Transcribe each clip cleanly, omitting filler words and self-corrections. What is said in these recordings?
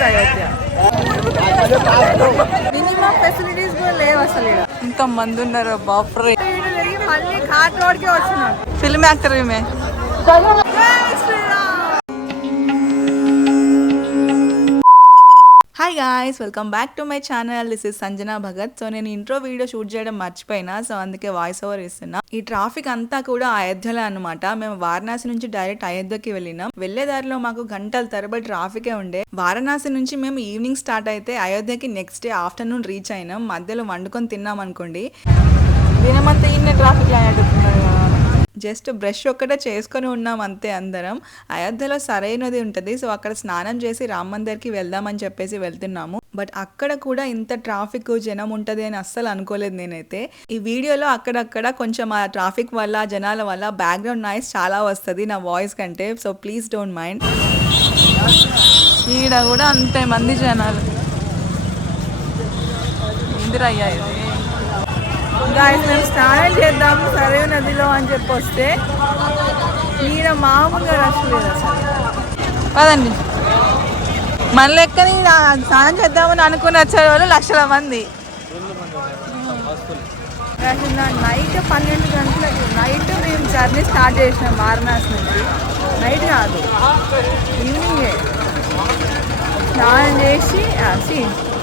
Is Ayodhya. Minimum facilities కూడా లేవు అసలు. ఇంత మంది ఉన్నారు బాప్రే. మళ్ళీ ఘాట్ రోడ్కే వచ్చినాం. ఫిల్మ్ యాక్టర్ ఈమె. Hi guys, welcome back to my channel. This is Sanjana Bhagat. So నేను ఇంట్రో వీడియో షూట్ చేయడం మర్చిపోయినా, సో అందుకే వాయిస్ ఓవర్ ఇస్తున్నా. ఈ ట్రాఫిక్ అంతా కూడా అయోధ్యలో అనమాట. మేము వారణాసి నుంచి డైరెక్ట్ అయోధ్యకి వెళ్ళినాం. వెళ్లే దారిలో మాకు గంటల తరబడి ట్రాఫికే ఉండే. వారణాసి నుంచి మేము ఈవినింగ్ స్టార్ట్ అయితే అయోధ్యకి నెక్స్ట్ డే ఆఫ్టర్నూన్ రీచ్ అయినాం. మధ్యలో వండుకొని తిన్నాం అనుకోండి. దినమంతా ఇన్నే ట్రాఫిక్ లైన్ అడుగుతున్నారు. జస్ట్ బ్రష్ ఒక్కటే చేసుకొని ఉన్నాం అంతే అందరం. అయోధ్యలో సరైనది ఉంటుంది, సో అక్కడ స్నానం చేసి రామ్ మందిర్కి వెళ్దామని చెప్పేసి వెళ్తున్నాము. బట్ అక్కడ కూడా ఇంత ట్రాఫిక్ జనం ఉంటుంది అని అస్సలు అనుకోలేదు నేనైతే. ఈ వీడియోలో అక్కడక్కడ కొంచెం ఆ ట్రాఫిక్ వల్ల జనాల వల్ల బ్యాక్గ్రౌండ్ నాయిస్ చాలా వస్తుంది నా వాయిస్ కంటే, సో ప్లీజ్ డోంట్ మైండ్. ఈడ కూడా అంతే మంది జనాలు. ఇందిరయ్యా ఇది గాయస్, మేము స్నానం చేద్దాము సరైన నదిలో అని చెప్పి వస్తే ఈడ మామూలుగా రష్ లేదు అసలు. పదండి, మన లెక్కని స్నానం చేద్దామని అనుకుని వచ్చే వాళ్ళు లక్షల మంది. నైట్ 12 గంటలకు నైట్ మేము జర్నీ స్టార్ట్ చేసినాం వారణాసి నుంచి. నైట్ కాదు, ఈవినింగే స్నానం చేసి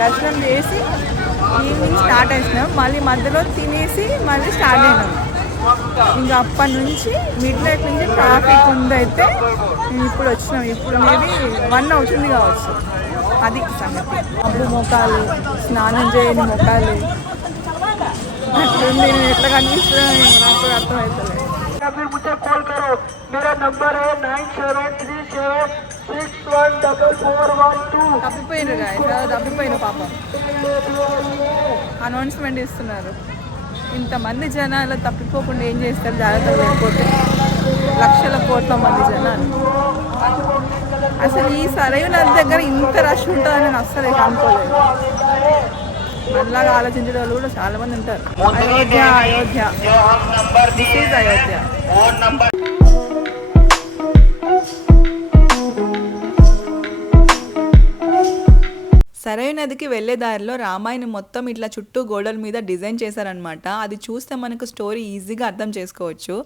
దర్శనం చేసి ఈవినింగ్ స్టార్ట్ అయినాం. మళ్ళీ మధ్యలో తినేసి మళ్ళీ స్టార్ట్ అయినాం. ఇంకా అప్పటి నుంచి మిడ్ నైట్ నుంచి ట్రాఫిక్ ఉందైతే మేము ఇప్పుడు వచ్చినాం. ఇప్పుడు మేబీ 1 అవుతుంది కావచ్చు. అది సంగతి. అప్పుడు మొక్కలు స్నానం చేయని మొక్కలు అట్లుంది. నేను ఎట్లా కనిపిస్తున్నాను నాకు అర్థమవుతలేదు. తప్పిపోయినారు గాయస్, తప్పిపోయిన పాపం. అనౌన్స్మెంట్ ఇస్తున్నారు. ఇంతమంది జనాలు తప్పిపోకుండా ఏం చేస్తారు జాగ్రత్త లేకపోతే. లక్షల కోట్ల మంది జనాలు. అసలు ఈ సరైన దగ్గర ఇంత రష్ ఉంటుందని నేను అస్సలు అనుకోలేదు. మనలాగా ఆలోచించే వాళ్ళు కూడా చాలా మంది ఉంటారు. Ayodhya Ayodhya this is Ayodhya. సరైన నదికి వెళ్లే దారిలో రామాయణం మొత్తం ఇట్లా చుట్టూ గోడల మీద డిజైన్ చేశారనమాట. అది చూస్తే మనకు స్టోరీ ఈజీగా అర్థం చేసుకోవచ్చు.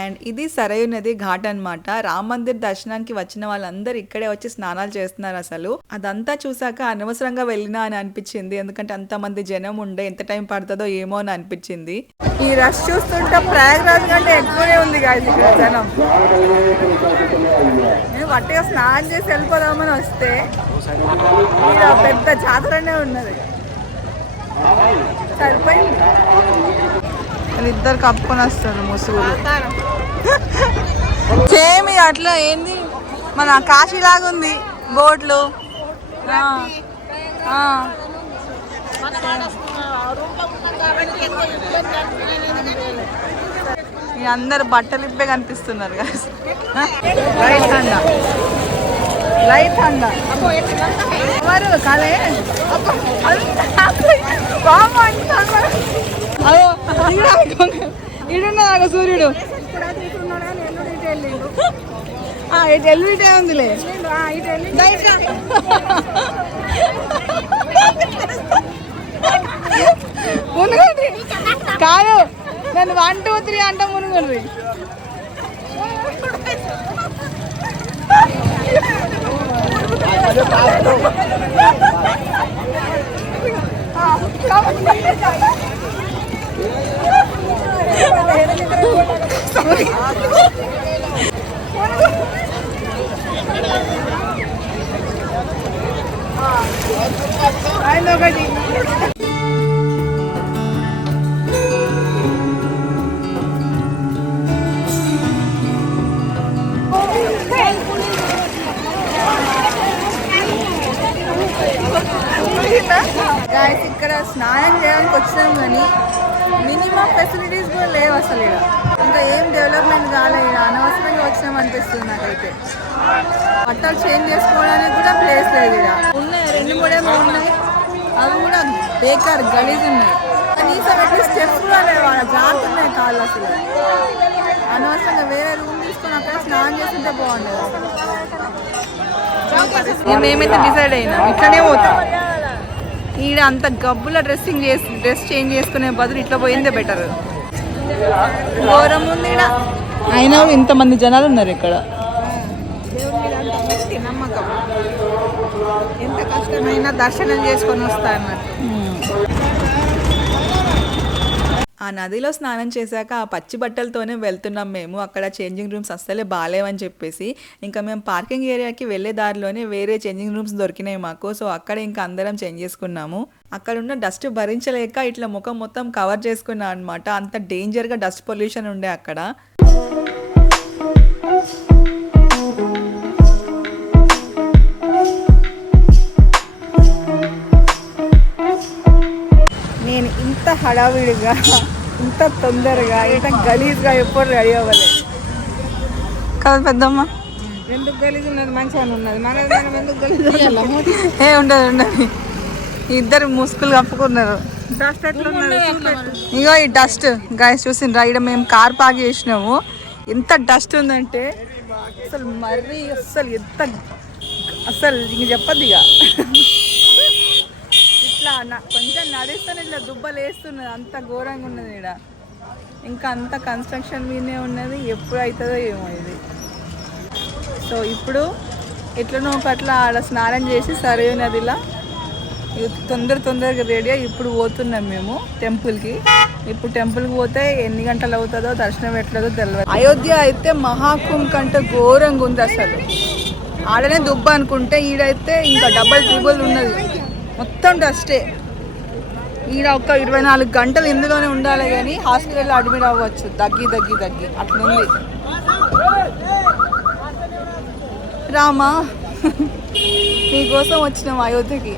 అండ్ ఇది సరైన నది ఘాట్ అనమాట. రామ్ మందిర్ దర్శనానికి వచ్చిన వాళ్ళందరూ ఇక్కడే వచ్చి స్నానాలు చేస్తున్నారు. అసలు అదంతా చూసాక అనవసరంగా వెళ్ళినా అని అనిపించింది. ఎందుకంటే అంతమంది జనం ఉండే ఎంత టైం పడుతుందో ఏమో అని అనిపించింది. ఈ రష్ చూస్తుంటే ప్రయాగరాజ్ కంటే ఎక్కువనే ఉంది గాయస్ ఇక్కడ జనం. నేను వట్టిగా స్నానం చేసి వెళ్ళిపోదామని వస్తే ఇక్కడ పెద్ద జాతరనే ఉన్నది. సరిపోయింది. ఇద్దరు కప్పుకొని వస్తారు ముసుగులు. సేమ్ అట్లా ఏంది మన కాశీలాగా ఉంది బోట్లు. అందరు బట్టలు ఇప్పే కనిపిస్తున్నారు కదా. లైట్ హండా లైట్ హండా ఎవరు కాలే ఇడున్నాక సూర్యుడు ఎల్లుడే ఉందిలే. మునుగండి కాదు, నన్ను 1 2 3 అంట మునుగండి. ఒకటి గాయస్ ఇక్కడ స్నానం చేయడానికి వచ్చినాం కానీ మినిమం ఫెసిలిటీస్ కూడా లేవు అసలు ఇక్కడ. ఇంకా ఏం డెవలప్మెంట్ కాలేదు ఇక్కడ. అనవసరంగా వచ్చినాం అనిపిస్తుంది నాకైతే. బట్టలు చేంజ్ చేసుకోవడానికి కూడా ప్లేస్ లేదు ఇక్కడ. ఉన్నాయి 2-3 ఉన్నాయి, అవి కూడా బేకార్ గలీజ్ ఉన్నాయి. కనీసం ఎట్లా స్టెప్స్ కూడా లేవు, జారుతున్నాయి కాళ్ళు అసలు. అనవసరంగా వేరే రూమ్ తీసుకొని అక్కడ స్నానం చేస్తుంటే బాగుండేది. మేమైతే డిసైడ్ అయినాం ఇట్లనే పోతాం. ఈడ అంత గబ్బుల డ్రెస్ చేంజ్ చేసుకునే బదులు ఇట్లా పోయిందే బెటర్. ఘోరం ఉంది ఇక్కడ. అయినా ఇంతమంది జనాలు ఉన్నారు ఇక్కడ. నమ్మకం ఎంత కష్టమైనా దర్శనం చేసుకొని వస్తా అన్నట్టు. ఆ నదిలో స్నానం చేశాక ఆ పచ్చి బట్టలతోనే వెళ్తున్నాం మేము. అక్కడ చేంజింగ్ రూమ్స్ అస్సలే బాగాలేవని చెప్పేసి ఇంకా మేము పార్కింగ్ ఏరియాకి వెళ్ళే దారిలోనే వేరే చేంజింగ్ రూమ్స్ దొరికినాయి మాకు. సో అక్కడ ఇంకా అందరం చేంజ్ చేసుకున్నాము. అక్కడ ఉన్న డస్ట్ భరించలేక ఇట్లా ముఖం మొత్తం కవర్ చేసుకున్నాం అనమాట. అంత డేంజర్గా డస్ట్ పొల్యూషన్ ఉండే అక్కడ. నేను ఇంత హడావిడిగా, ఇంత తొందరగా, ఇంత గలీజ్గా ఎప్పుడు రెడీ అవ్వలేదు కాదు పెద్దమ్మ. ఎందుకు గలీజ్ ఉన్నది, మంచిగా ఉన్నది. మనది మనం ఎందుకు గలీజ్ ఉండదు. ఇద్దరు ముసుగులు కప్పుకున్నారు. డస్ట్ ఎట్లున్నది ఇగో ఈ డస్ట్ గాయస్ చూసిండ్రా. ఇక్కడ మేము కార్ పార్క్ చేసినాము. ఎంత డస్ట్ ఉందంటే అసలు మరీ అసలు ఇంక చెప్పద్దు. ఇక ఇట్లా కొంచెం నడుస్తాను ఇట్లా దుబ్బలు వేస్తున్నది. అంత ఘోరంగా ఉన్నది ఇక్కడ. ఇంకా అంత కన్స్ట్రక్షన్ మీదే ఉన్నది. ఎప్పుడు అవుతుందో ఏమో ఇది. సో ఇప్పుడు ఎట్లనో ఒకట్లా ఆడ స్నానం చేసి సరయూ నదిలా తొందరగా రెడీ అయ్యి ఇప్పుడు పోతున్నాం మేము టెంపుల్కి. ఇప్పుడు టెంపుల్కి పోతే ఎన్ని గంటలు అవుతుందో, దర్శనం ఎట్లదో తెలియదు. అయోధ్య అయితే మహాకుంభ్ కంటే ఘోరంగా ఉంది అసలు. ఆడనే దుబ్బ అనుకుంటే ఈడైతే ఇంకా డబుల్ ఉన్నది. మొత్తం డస్టే. ఈడ ఒక 24 గంటలు ఇందులోనే ఉండాలి కానీ హాస్పిటల్లో అడ్మిట్ అవ్వచ్చు దగ్గి అట్లుంది. రామా మీకోసం వచ్చినాం అయోధ్యకి.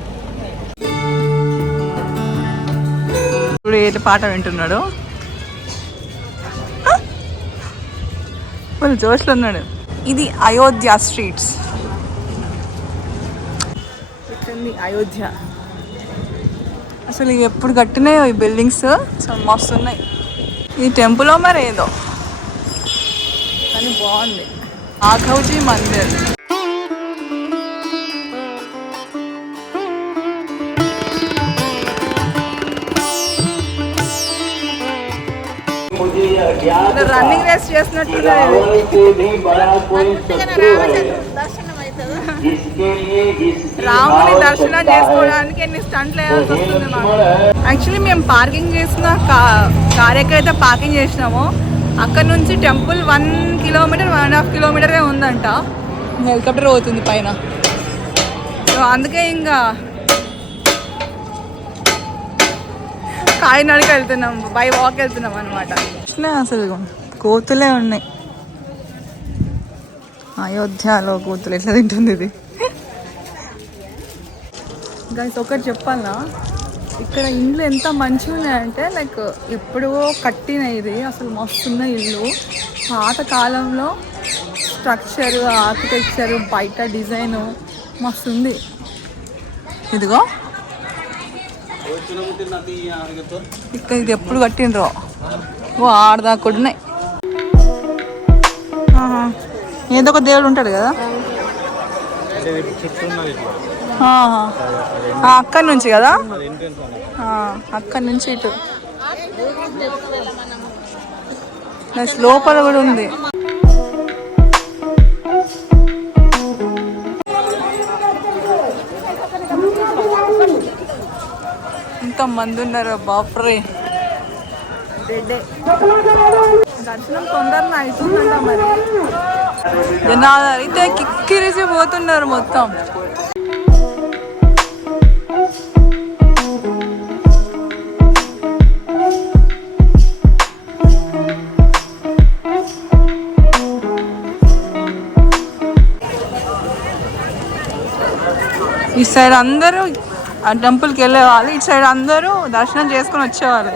ఇప్పుడు ఏ పాట వింటున్నాడు, ఫుల్ జోష్లో ఉన్నాడు. ఇది అయోధ్య స్ట్రీట్స్. ఇట్లుంది అయోధ్య. అసలు ఎప్పుడు కట్టినాయో ఈ బిల్డింగ్స్ మస్తున్నాయి. ఈ టెంపుల్ మరి ఏదో కానీ బాగుంది. ఆఘౌజీ మందిర్. రన్నింగ్ రేస్ చేసినట్టున్నారు. రాముని దర్శనం చేసుకోవడానికి ఎన్ని స్టంట్లు వేయాల్సి వస్తుంది మాకు. యాక్చువల్లీ మేము పార్కింగ్ చేసిన కార్ ఎక్కడైతే పార్కింగ్ చేసినామో అక్కడ నుంచి టెంపుల్ 1 కిలోమీటర్ 1.5 కిలోమీటరే ఉందంట. హెలికాప్టర్ పోతుంది పైన. సో అందుకే ఇంకా కాలినడక వెళ్తున్నాం, బై వాక్ వెళ్తున్నాం అనమాట. అసలు కోతులే ఉన్నాయి అయోధ్యలో. కోతులు ఎట్లా తింటుంది ఇది. గైస్ ఒకటి చెప్పాలా, ఇక్కడ ఇండ్లు ఎంత మంచిగా ఉన్నాయంటే లైక్ ఎప్పుడో కట్టిన ఇది. అసలు మస్తున్న ఇల్లు. పాత కాలంలో స్ట్రక్చరు, ఆర్కిటెక్చరు, బయట డిజైను మస్తుంది. ఇదిగో ఇక్కడ ఇది ఎప్పుడు కట్టినరో. ఓ ఆడదాకున్నాయి. ఏదో ఒక దేవుడు ఉంటాడు కదా అక్కడి నుంచి కదా. అక్కడి నుంచి ఇటు లోపల కూడా ఉంది. ఇంతమంది ఉన్నారు బాప్రే. దర్శనం తొందరగా అవుతుందంట మరి. జనాలు అయితే కిక్కిరిసి పోతున్నారు మొత్తం. ఈ సైడ్ అందరూ ఆ టెంపుల్కి వెళ్ళేవాళ్ళు, ఇటు సైడ్ అందరూ దర్శనం చేసుకొని వచ్చేవాళ్ళు.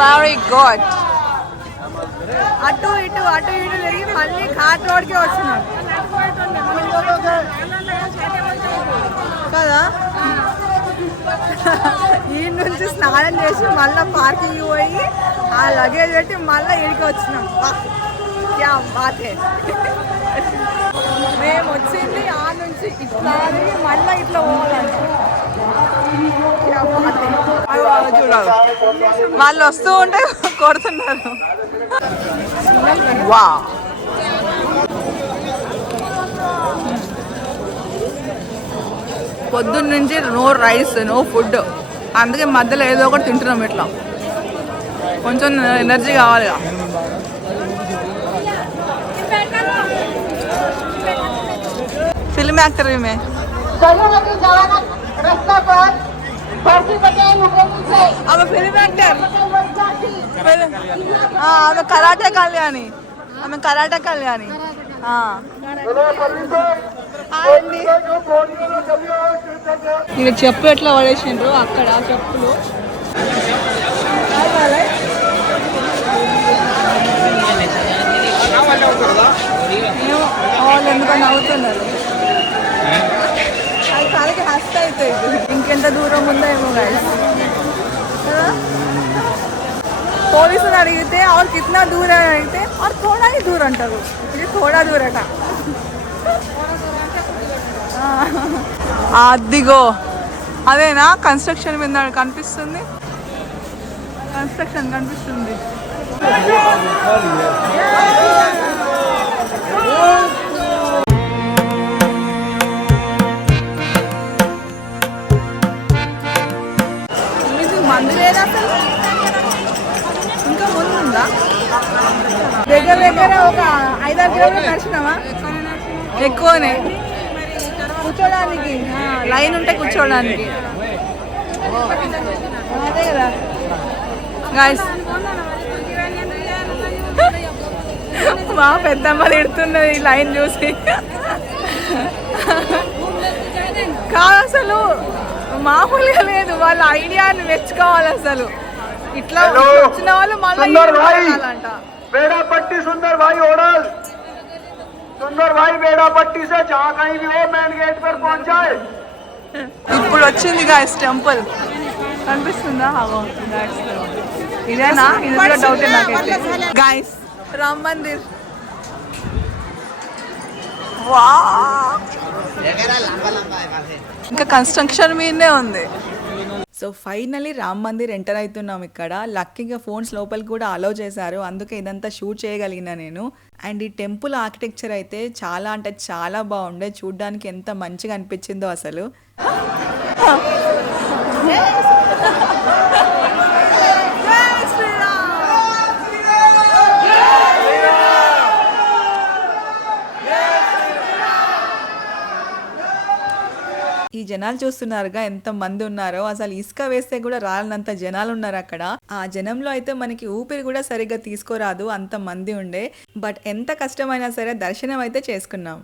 Very good. అటు ఇటు తిరిగి మళ్ళీ ఘాట్ రోడ్కి వచ్చినాం కదా. ఈ నుంచి స్నానం చేసి మళ్ళీ పార్కింగ్ పోయి ఆ లగేజ్ పెట్టి మళ్ళీ ఇడికి వచ్చినాం. క్యా బాత్ హై. మేము వచ్చింది ఆ నుంచి ఇట్లా మళ్ళీ ఇట్లా పోవాలంట. చూడాలి వాళ్ళు వస్తూ ఉంటే కొడుతున్నారు. వా పొద్దున్న నుంచి నో రైస్ నో ఫుడ్, అందుకే మధ్యలో ఏదో ఒకటి తింటున్నాం. ఇట్లా కొంచెం ఎనర్జీ కావాలిగా. ఫిల్మ్ యాక్టర్ ఈమె. ఆమె ఫిల్మ్ యాక్టర్, ఆమె కరాటే కళ్యాణి. ఇక చెప్పు ఎట్లా పడేసిండ్రు అక్కడ చెప్పులు. వాళ్ళు ఎందుకని నవ్వుతున్నారు. అది కాలికి హస్ట్ అవుతుంది. ఇంకెంత దూరం ఉందో ఏమో గాయస్. పోలీసులు అడిగితే और कितना दूर है अड़ते और थोड़ा ही दूर अंटाరు. ఇది थोड़ा दूर అట. అదిగో అదేనా కన్స్ట్రక్షన్ మీద కనిపిస్తుంది. కన్స్ట్రక్షన్ కనిపిస్తుంది. మందిర్ ఏదా ఇంకా ముందుందా? దగ్గర ఒక 5-6 కిలోమీటర్లు నడిచినావా? ఎక్కువనే. కూర్చోడానికి లైన్ ఉంటే కూర్చోడానికి అదే కదా గాయస్. మా పెద్దమ్మ తిడుతున్నది ఈ లైన్ చూసి. కాదు అసలు మామూలుగా లేదు. వాళ్ళ ఐడియాని మెచ్చుకోవాలి అసలు. ఇట్లా వచ్చిన వాళ్ళు మళ్ళీ सुंदर भाई ओडल सुंदर भाई बेड़ापट्टी से जहाँ कहीं भी हो मेन गेट पर पहुंचाए. ఇప్పుడు వచ్చింది గాయస్ టెంపుల్ కనిపిస్తుందా? ఇదేనా? ఇందులో డౌట్ నాకైతే. గాయస్ రామ్ మందిర్. ఇంకా కన్స్ట్రక్షన్ మీదనే ఉంది. So finally Ram Mandir enter అవుతున్నాం. ఇక్కడ లక్కీగా ఫోన్స్ లోపలికి కూడా అలౌ చేశారు, అందుకే ఇదంతా షూట్ చేయగలిగిన నేను. అండ్ ఈ టెంపుల్ ఆర్కిటెక్చర్ అయితే చాలా అంటే చాలా బాగుండే. చూడ్డానికి ఎంత మంచిగా అనిపించిందో అసలు. ఈ జనాలు చూస్తున్నారుగా ఎంత మంది ఉన్నారో. అసలు ఇసుక వేస్తే కూడా రాలనంత జనాలు ఉన్నారు అక్కడ. ఆ జనంలో అయితే మనకి ఊపిరి కూడా సరిగ్గా తీసుకోరాదు, అంత మంది ఉండే. బట్ ఎంత కష్టమైనా సరే దర్శనం అయితే చేసుకున్నాం.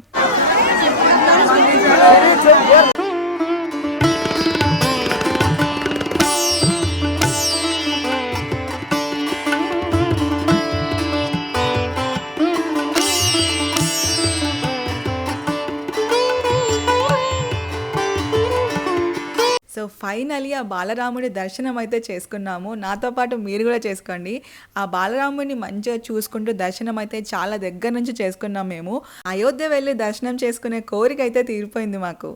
సో ఫైనలీ ఆ బాలరాముడి దర్శనం అయితే చేసుకున్నాము. నాతో పాటు మీరు కూడా చేసుకోండి. ఆ బాలరాముడిని మంచిగా చూసుకుంటూ దర్శనం అయితే చాలా దగ్గర నుంచి చేసుకున్నాం మేము. అయోధ్య వెళ్ళి దర్శనం చేసుకునే కోరిక అయితే తీరిపోయింది మాకు.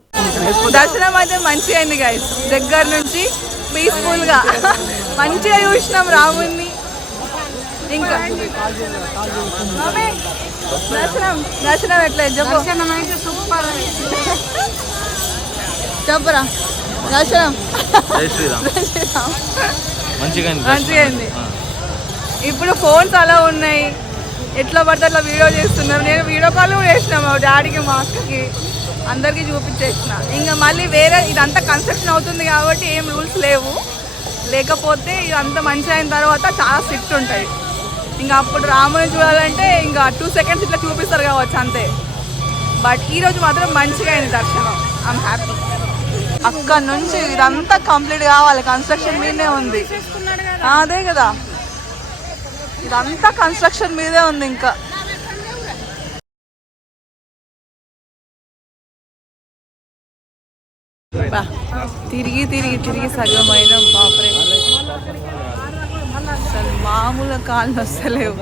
దర్శనం అయితే మంచిగా అయింది గైస్. దగ్గర నుంచి పీస్ఫుల్గా మంచిగా చూసినాం రాముడిని. ఇంకా దర్శనం ఎట్లా చెప్పు చెప్పురా. దర్శనం మంచిగా అయింది. ఇప్పుడు ఫోన్స్ అలా ఉన్నాయి, ఎట్లా పడితే అట్లా వీడియో చేస్తున్నారు. నేను వీడియో కాల్ కూడా చేసిన మా డాడీకి మా అక్కకి అందరికీ చూపించేసిన. ఇంకా మళ్ళీ వేరే ఇదంతా కన్స్ట్రక్షన్ అవుతుంది కాబట్టి ఏం రూల్స్ లేవు. లేకపోతే ఇదంతా మంచిగా అయిన తర్వాత చాలా స్ట్రిక్ట్ ఉంటాయి. ఇంకా అప్పుడు రాముని చూడాలంటే ఇంకా 2 seconds ఇట్లా చూపిస్తారు కావచ్చు అంతే. బట్ ఈరోజు మాత్రం మంచిగా అయింది దర్శనం. I'm happy. అక్కడ నుంచి ఇదంతా కంప్లీట్ కావాలి, కన్స్ట్రక్షన్ మీదనే ఉంది. అదే కదా ఇదంతా కన్స్ట్రక్షన్ మీదే ఉంది ఇంకా. తిరిగి తిరిగి తిరిగి సగమైన బాపరే, అసలు మామూలు కాళ్ళు వస్తలేవు.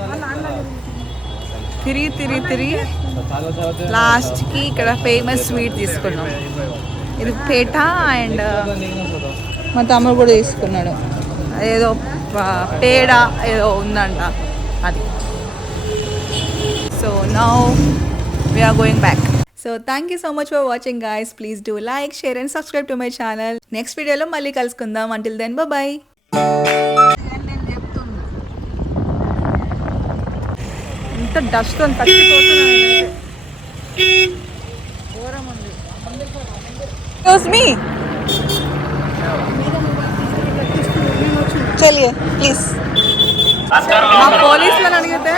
తిరిగి తిరిగి తిరిగి లాస్ట్కి ఇక్కడ ఫేమస్ స్వీట్ తీసుకున్నాం. ఇది పేట అండ్ మా తమ్ముడు కూడా తీసుకున్నాడు. ఏదో పేడ ఏదో ఉందంట అది. So now we are going back. So thank you so much for watching guys. Please do like, share and subscribe to my channel. Next video lo malli kalusukundam. Until then, bye bye. ఇంత dust అని తచ్చిపోతున్నాను. Excuse me. चलिए please. మా పోలీసులను అడిగితే